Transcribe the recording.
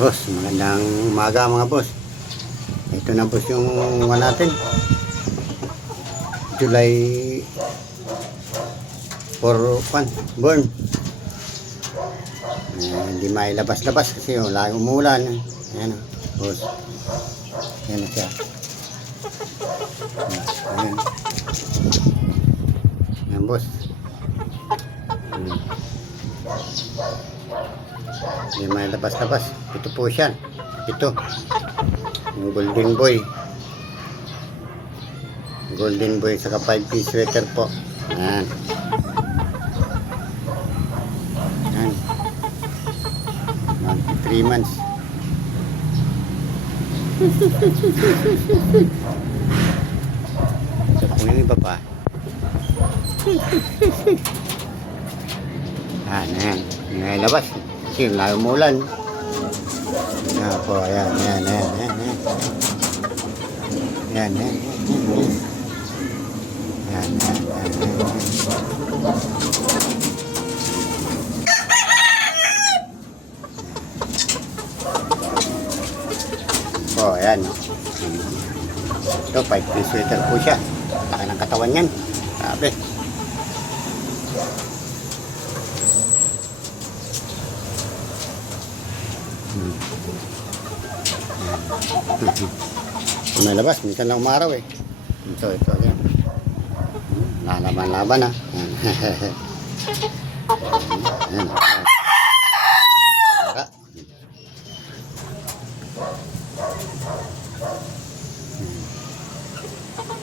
Boss, magandang umaga mga boss. Ito na boss yung natin. July 4 born. Hindi mailabas-labas kasi wala yung umulan. Ayan boss. Ayan na siya. Ayan. Ayan boss. Hindi mailabas-labas. Ito po siya. Ito. Yung golden boy. Golden boy saka 5-piece sweater po. Ayan. Ayan. 3 months. Ito po yung iba pa. Ayan. Ayan. Labas. Kasi wala umulan. Ayan po. Ayan. Ayan. Ayan. Ayan. Ayan. Ayan. Ayan. Oh, ayan. Ito, 5-piece sweater po siya. Laki ng katawan yan. Grabe. May labas, minsan lang umaraw eh. Ito, yan. Lalaban-laban ah. Ayan.